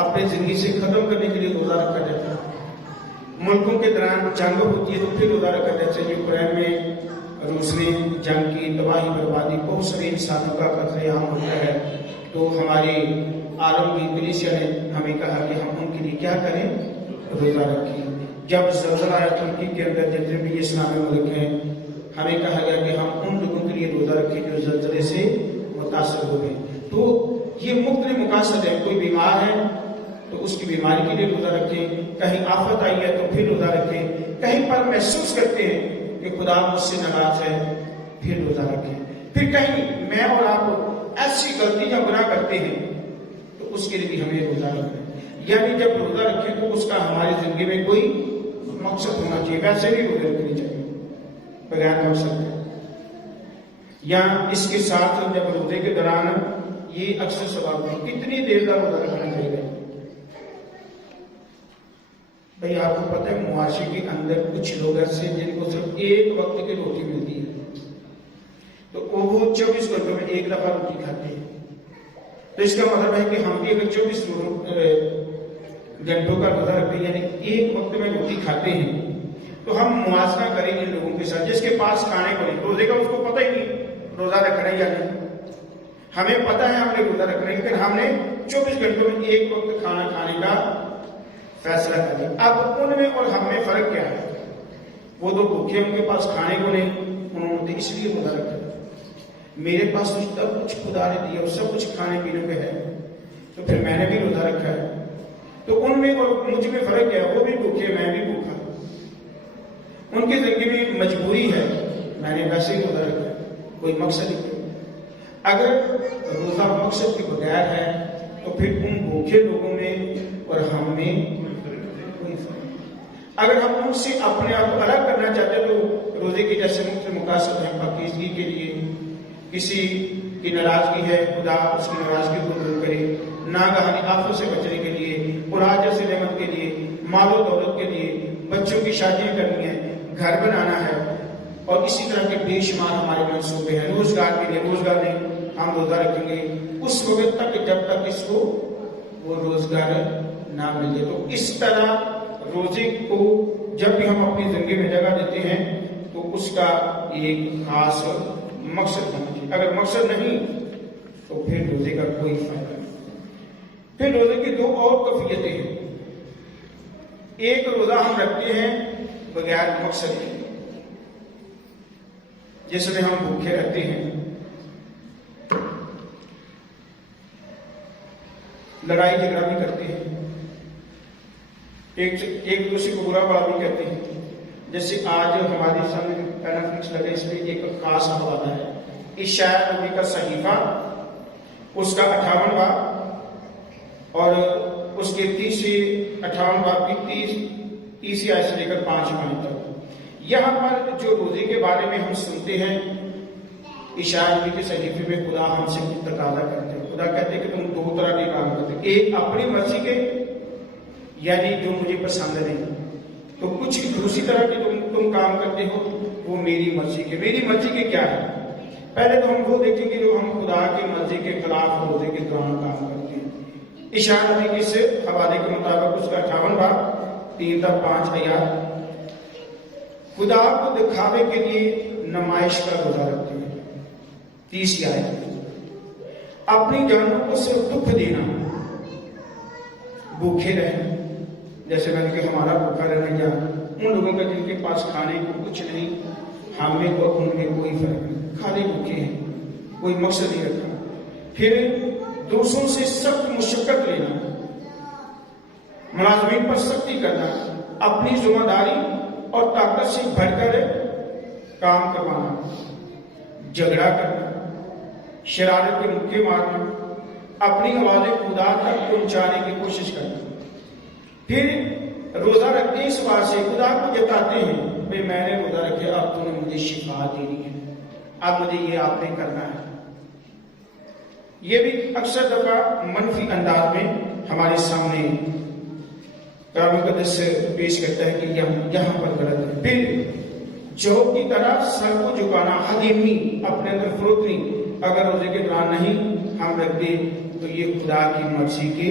اپنی زندگی سے ختم کرنے کے لیے روزہ رکھا جاتا ہے. ملکوں کے دوران جنگ ہوتی ہے تو پھر روزہ رکھا جاتا ہے. یوکرین میں روس نے جنگ کی تباہی بربادی، بہت سارے انسانوں کا قتل عام ہوتا ہے. تو ہمارے عالمگیر کلیسیا نے ہمیں کہا کہ ہم ان کے لیے کیا کریں؟ روزہ رکھیں. جب زلزلہ آیا ترکی کے اندر جتنے بھی یہ اسلامی ملک ہیں، ہمیں کہا گیا کہ ہم ان لوگوں کے لیے روزہ رکھیں جو زلزلے سے متاثر ہو گئے. تو یہ مختلف مقاصد ہے. کوئی بیمار ہے تو اس کی بیماری کے لیے روزہ رکھیں، کہیں آفت آئی ہے تو پھر روزہ رکھیں، کہیں پر محسوس کرتے ہیں کہ خدا مجھ سے ناراض ہے پھر روزہ رکھیں. پھر کہیں میں اور آپ ایسی غلطی یا گناہ کرتے ہیں تو اس کے لیے بھی ہمیں روزہ رکھیں. یعنی جب روزہ رکھیں تو اس کا ہماری زندگی میں کوئی مقصد ہونا چاہیے. ویسے بھی روزے رکھنی چاہیے بغیر مقصد کے. یا اس کے ساتھ جب روزے کے دوران یہ اکثر سوال ہے کتنی دیر کا روزہ رکھنا چاہیے. بھائی آپ کو پتہ ہے معاشرے کے اندر کچھ لوگ ایسے جن کو صرف ایک وقت کی روٹی ملتی ہے تو وہ 24 گھنٹوں میں ایک دفعہ روٹی کھاتے ہیں. تو اس کا مطلب ہے کہ ہم بھی اگر 24 گھنٹوں کا روزہ رکھتے ہیں یعنی ایک وقت میں روٹی کھاتے ہیں تو ہم موازنہ کریں گے لوگوں کے ساتھ جس کے پاس کھانے کو نہیں. روزے کا اس کو پتہ ہی نہیں روزہ رکھنا یا نہیں. ہمیں پتہ ہے ہم نے روزہ رکھنا ہے لیکن ہم نے 24 گھنٹوں میں ایک وقت کھانا کھانے کا فیصلہ کر لیا. اب ان میں اور ہم میں فرق کیا ہے؟ وہ تو بھوکے ان کے پاس کھانے کو نہیں، انہوں نے اس لیے روزہ رکھا. میرے پاس تو سب کچھ خدا نے دیا اور سب کچھ کھانے پینے پہ ہے تو پھر میں نے بھی روزہ رکھا ہے. تو ان میں اور مجھ میں فرق کیا ہے؟ وہ بھی بھوکے میں بھی بھوکا. ان کی زندگی میں مجبوری ہے، میں نے ویسے ہی روزہ رکھا ہے. کوئی مقصد نہیں. اگر روزہ مقصد کے بغیر ہے تو پھر ان بھوکے لوگوں میں اور ہم میں کوئی فرق. اگر ہم ان سے اپنے آپ کو الگ کرنا چاہتے ہیں تو روزے کے جیسے مختلف مقاصد ہیں. پاکیزگی کے لیے، کسی کی ناراضگی ہے خدا اس کی ناراضگی کو دور کرے، ناگہانی آفت سے بچنے کے لیے، قرآن جیسے نعمت کے لیے، مال و دولت کے لیے، بچوں کی شادیاں کرنی ہے، گھر بنانا ہے اور اسی طرح کے بے شمار ہمارے منصوبے ہیں. روزگار کے لیے، روزگار نہیں ہم روزہ رکھیں گے اس وقت تک جب تک اس کو وہ روزگار نہ مل جائے. تو اس طرح روزے کو جب بھی ہم اپنی زندگی میں جگہ دیتے ہیں تو اس کا ایک خاص مقصد ہونا چاہیے. اگر مقصد نہیں تو پھر روزے کا کوئی فائدہ نہیں. پھر روزے کی دو اور کیفیتیں ہیں. ایک روزہ ہم رکھتے ہیں بغیر مقصد کے، جس میں ہم بھوکے رہتے ہیں، لڑائی جھگڑا بھی کرتے ہیں، ایک دوسرے کو برا بڑا بھی کہتے ہیں. جیسے آج ہمارے سامنے پیرافکس لگے، اس میں ایک خاص حوالہ ہے اشعیاء نبی کا صحیفہ، اس کا 58 باب اور اس کے 30 سے 58 باب کی 30 آیت سے لے کر 5 آیت تک. یہاں پر جو روزے کے بارے میں ہم سنتے ہیں اشعیاء نبی کے صحیفے میں خدا ہم سے تقاضا کرتے ہیں. خدا کہتے ہیں کہ تم دو طرح کے کام کرتے ہیں، ایک اپنی مرضی کے یعنی جو مجھے پسند نہیں، تو کچھ دوسری طرح کے تم کام کرتے ہو وہ میری مرضی کے. میری مرضی کے کیا ہے؟ پہلے تو ہم وہ دیکھیں گے جو ہم خدا کی مرضی کے خلاف روزے کے دوران کام کرتے ہیں. اشعیاء نبی کے اس حوالے کے مطابق اس کا 58 باب 3 تا 5 آیات، خدا کو دکھاوے کے لیے نمائش کا روزہ رکھتے ہیں. 30 آیت، اپنی جانوں کو صرف دکھ دینا، بھوکے رہنا. جیسے میں نے کہ ہمارا بھوکا رہنا یا ان لوگوں کا جن کے پاس کھانے کو کچھ نہیں، ہم میں اور ان میں کوئی فرق نہیں، خالی بھوکے ہیں، کوئی مقصد نہیں رکھا. پھر دوسروں سے سخت مشقت لینا، ملازمین پر سختی کرنا، اپنی ذمہ داری اور طاقت سے بڑھ کر کام کروانا، جھگڑا کرنا، شرارت کے مکے مارنا، اپنی آوازیں خدا تک پہنچانے کی کوشش کرنا. پھر روزہ رکھتے اس بات سے خدا کو جتاتے ہیں کہ میں نے روزہ رکھے، اب تو نے مجھے شفا دینی ہے، اب مجھے یہ آپ نے کرنا ہے. یہ بھی اکثر دفعہ منفی انداز میں ہمارے سامنے کلام مقدس پیش کرتا ہے کہ یہاں پر غلط ہے. پھر جو کی طرح سر کو جھکانا، حلیمی، اپنے اندر فروتنی اگر روزے کے دوران نہیں ہم رکھتے تو یہ خدا کی مرضی کے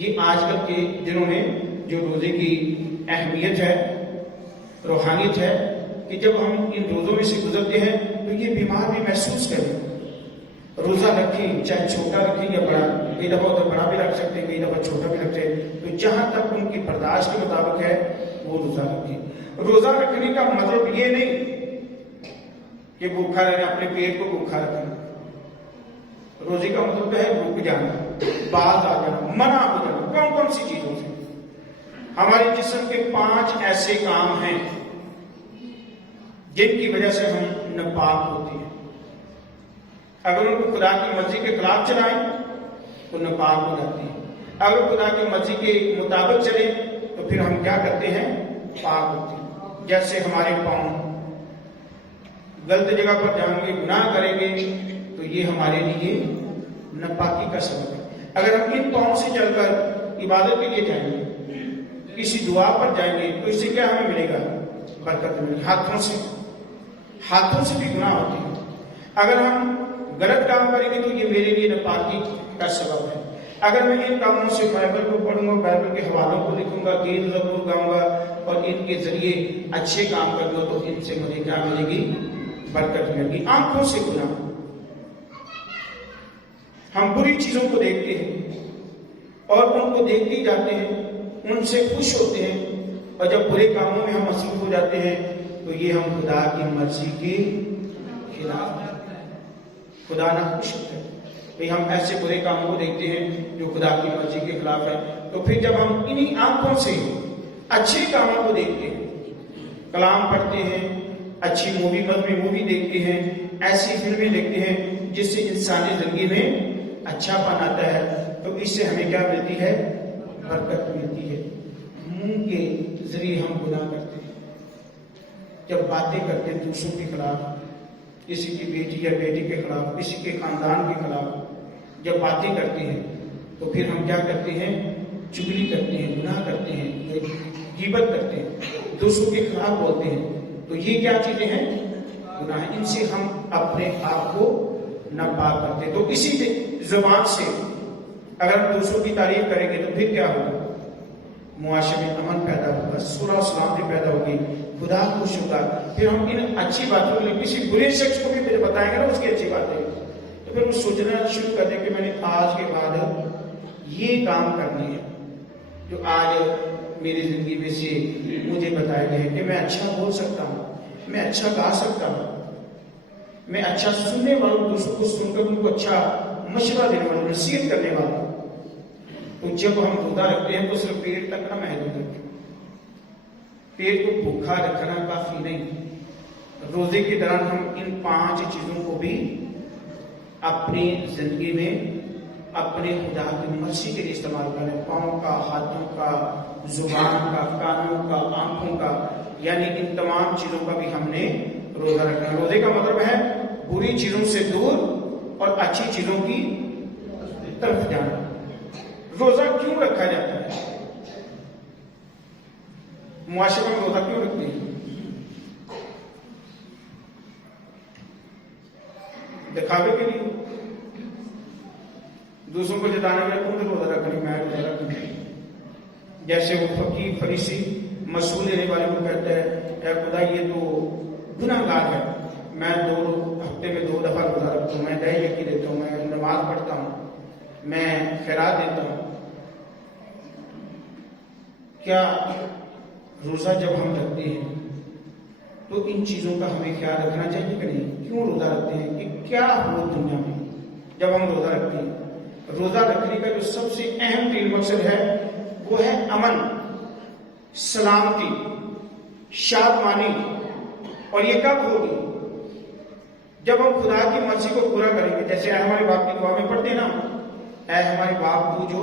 یہ آج کل کے دنوں میں جو روزے کی اہمیت ہے، روحانیت ہے، کہ جب ہم ان روزوں میں سے گزرتے ہیں تو یہ بیمار بھی محسوس کریں. روزہ رکھیں، چاہے چھوٹا رکھیں یا بڑا، کئی دفعہ ادھر بڑا بھی رکھ سکتے ہیں، کئی دفعہ چھوٹا بھی رکھتے ہیں، تو جہاں تک ان کی برداشت کے مطابق ہے وہ روزہ رکھیں. روزہ رکھنے کا مطلب یہ نہیں کہ بھوکھا رہنا، اپنے پیٹ کو بھوکھا رکھنا. روزے کا مطلب ہے رک جانا، باز آ جانا، منع ہو جانا. کون کون سی چیزوں سے؟ ہمارے جسم کے 5 ایسے کام ہیں جن کی وجہ سے ہم ناپاک ہوتے ہیں. اگر ان کو خدا کی مرضی کے خلاف چلائیں تو ناپاک ہو جاتے ہیں. اگر خدا کی مرضی کے مطابق چلیں تو پھر ہم کیا کرتے ہیں؟ پاک ہوتے ہیں. جیسے ہمارے پاؤں غلط جگہ پر جائیں گے، گناہ کریں گے تو یہ ہمارے لیے ناپاکی کا سبب ہے. اگر ہم ان پاؤں سے چل کر عبادت کے لیے جائیں گے، کسی دعا پر جائیں گے، تو اس سے کیا ہمیں ملے گا؟ برکت ملے گی. ہاتھوں سے بھی گناہ ہوتے ہیں. اگر ہم غلط کام کریں گے تو یہ میرے لیے ناپاکی کا سبب ہے. اگر میں ان کاموں سے بائبل کو پڑھوں گا، بائبل کے حوالوں کو لکھوں گا، گیت زبور گاؤں گا اور ان کے ذریعے اچھے کام کروں گا تو ان سے مجھے کیا ملے گی؟ برکت ملے گی. آنکھوں سے گناہ، ہم بری چیزوں کو دیکھتے ہیں اور ان کو دیکھتے ہی جاتے ہیں، ان سے خوش ہوتے ہیں، اور جب برے کاموں میں ہم مصروف ہو جاتے ہیں تو یہ ہم خدا کی مرضی کے خلاف ہیں. خدا نہ خوش ہوتا ہے. ہم ایسے برے کاموں کو دیکھتے ہیں جو خدا کی مرضی کے خلاف ہے. تو پھر جب ہم انہی آنکھوں سے اچھے کاموں کو دیکھتے ہیں، کلام پڑھتے ہیں، اچھی مووی دیکھتے ہیں، ایسی فلمیں دیکھتے ہیں جس سے انسانی زندگی میں اچھا پن آتا ہے، تو اس سے ہمیں کیا ملتی ہے؟ برکت ملتی ہے. منہ کے ذریعے ہم گناہ کرتے ہیں. جب باتیں کرتے ہیں دوسروں کے خلاف، کسی کی بیٹی یا بیٹی کے خلاف، کسی کے خاندان کے خلاف جب باتیں کرتے ہیں تو پھر ہم کیا کرتے ہیں؟ چگلی کرتے ہیں، گناہ کرتے ہیں، غیبت کرتے ہیں، دوسروں کے خلاف بولتے ہیں. تو یہ کیا چیزیں ہیں؟ گناہ. ان سے ہم اپنے آپ کو ناپاک کرتے ہیں. تو اسی زبان سے اگر ہم دوسروں کی تعریف کریں گے تو پھر کیا ہوگا؟ معاشرے میں امن پیدا ہوگا، صلح و سلامتی پیدا ہوگی، خدا خوش ہوگا. پھر ہم ان اچھی باتوں کو کسی برے شخص کو بھی مجھے بتائیں گے نا اس کی اچھی باتیں، تو پھر وہ سوچنا شروع کر دیں کہ میں نے آج کے بعد یہ کام کرنے ہیں جو آج میری زندگی میں سے مجھے بتائے گئے کہ میں اچھا بول سکتا ہوں، میں اچھا گا سکتا ہوں، میں اچھا سننے والا ہوں، دوسروں کو سن کر ان کو اچھا مشورہ دینے والا ہوں، نصیحت کرنے والا ہوں. تو جب ہم روزہ رکھتے ہیں تو صرف پیٹ تک نہ محدود رکھیں. پیٹ کو بھوکا رکھنا کافی نہیں. روزے کے دوران ہم ان 5 چیزوں کو بھی اپنی زندگی میں اپنے خدا کی مرضی کے لیے استعمال کریں. پاؤں کا، ہاتھوں کا، زبان کا، کانوں کا، آنکھوں کا، یعنی ان تمام چیزوں کا بھی ہم نے روزہ رکھنا. روزے کا مطلب ہے بری چیزوں سے دور اور اچھی چیزوں کی طرف جانا. روزہ کیوں رکھا جاتا ہے؟ معاشرے میں روزہ کیوں رکھتے ہیں؟ دکھاوے کے لیے، دوسروں کو جتانے کے لیے. تم روزہ رکھنی، میں روزہ رکھنی. جیسے وہ فقیر فریسی مسئول لینے والے کو کہتا ہے اے خدا یہ تو گناہ گار ہے، میں 2 ہفتے میں 2 دفعہ روزہ رکھتا ہوں، میں دہی یکی دیتا ہوں، میں نماز پڑھتا ہوں، میں خیرات دیتا ہوں. کیا روزہ جب ہم رکھتے ہیں تو ان چیزوں کا ہمیں خیال رکھنا چاہیے کہ نہیں؟ کیوں روزہ رکھتے ہیں؟ کہ کیا ہو دنیا میں جب ہم روزہ رکھتے ہیں؟ روزہ رکھنے کا جو سب سے اہم ترین مقصد ہے وہ ہے امن، سلامتی، شادمانی. اور یہ کب ہوگی؟ جب ہم خدا کی مرضی کو پورا کریں گے. جیسے اے ہمارے باپ کی دعا میں پڑھتے ہیں نا، اے ہمارے باپ تو جو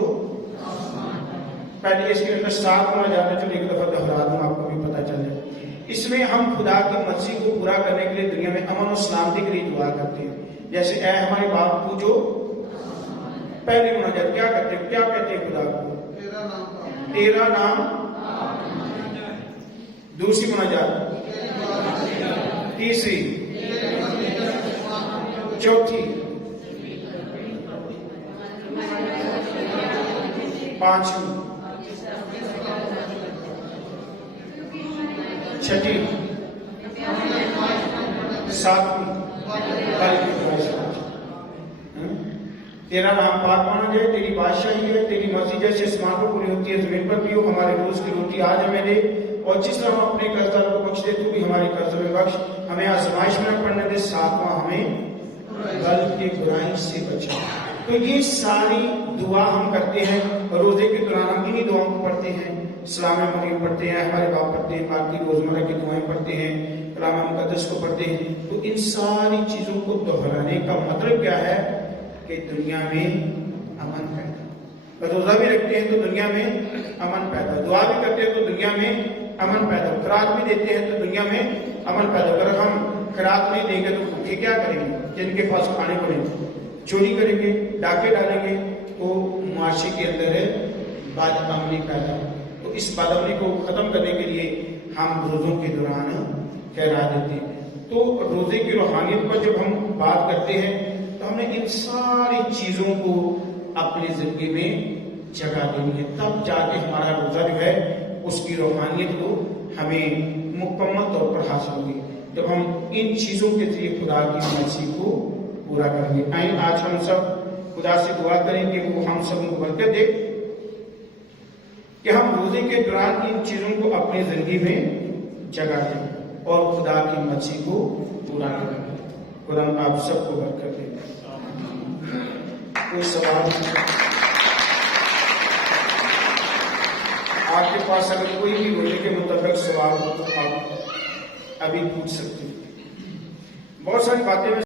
پہلے اس کے اندر 7 گنا جانا، چلو ایک دفعہ دہرا دوں آپ کو بھی پتہ چل جائے. اس میں ہم خدا کی مرضی کو پورا کرنے کے لیے دنیا میں امن و سلامتی کے لیے دعا کرتے ہیں. جیسے اے ہمارے باپ تو جو پہلی مناجات کیا کرتے ہیں؟ کیا کہتے ہیں خدا کو؟ تیرا نام. دوسری مناجات، تیسری، چوتھی، 5ویں، 6ٹھی، 7ویں، تیرا نام پاک مانا جائے، تیری بادشاہی ہے، تیری مرضی جیسے آسمان پر پوری ہوتی ہے زمین پر بھی ہو، ہمارے روز کی روٹی آج ہمیں دے، اور جس طرح ہم اپنے قرضداروں کو بخش دے تو بھی ہمارے قرضوں میں بخش، ہمیں آزمائش میں نہ پڑنے دے، 7واں ہمیں بلکہ برائی سے بچا۔ تو یہ ساری دعا ہم کرتے ہیں روزے کے دوران، ہم انہی دعاؤں کو پڑھتے ہیں، سلام مریم پڑھتے ہیں، ہمارے باپ پڑھتے ہیں، باقی روزمرہ کی دعائیں پڑھتے ہیں، کلام مقدس کو پڑھتے ہیں۔ تو ان ساری چیزوں کو دہرانے کا مطلب کیا ہے کہ دنیا میں امن پیدا، روزہ بھی رکھتے ہیں تو دنیا میں امن پیدا، دعا بھی کرتے ہیں تو دنیا میں امن پیدا، خیرات بھی دیتے ہیں تو دنیا میں امن پیدا۔ اگر ہم خیرات نہیں دیں گے تو بھوکے کیا کریں گے؟ جن کے پاس کھانے کو نہیں، چوری کریں گے، ڈاکے ڈالیں گے، تو معاشرے کے اندر ہے بد امنی پیدا۔ تو اس بد امنی کو ختم کرنے کے لیے ہم روزوں کے دوران خیرات دیتے ہیں۔ تو روزے کی روحانیت پر جب ہم بات کرتے ہیں تو ہم نے ان ساری چیزوں کو اپنی زندگی میں جگہ دینی ہے، تب جا کے ہمارا روزہ جو ہے اس کی روحانیت کو ہمیں مکمل طور پر حاصل ہوگی، جب ہم ان چیزوں کے ذریعے خدا کی مرضی کو پورا کریں گے۔ آئیں آج ہم سب خدا سے دعا کریں کہ وہ ہم سب کو برکت دے کہ ہم روزے کے دوران ان چیزوں کو اپنی زندگی میں جگہ دیں اور خدا کی مرضی کو پورا کریں۔ خدا آپ سب کو برکت دے۔ کوئی سوال آپ کے پاس اگر کوئی بھی روزے کے متعلق سوال ہو تو آپ ابھی پوچھ سکتے ہیں۔ بہت ساری باتیں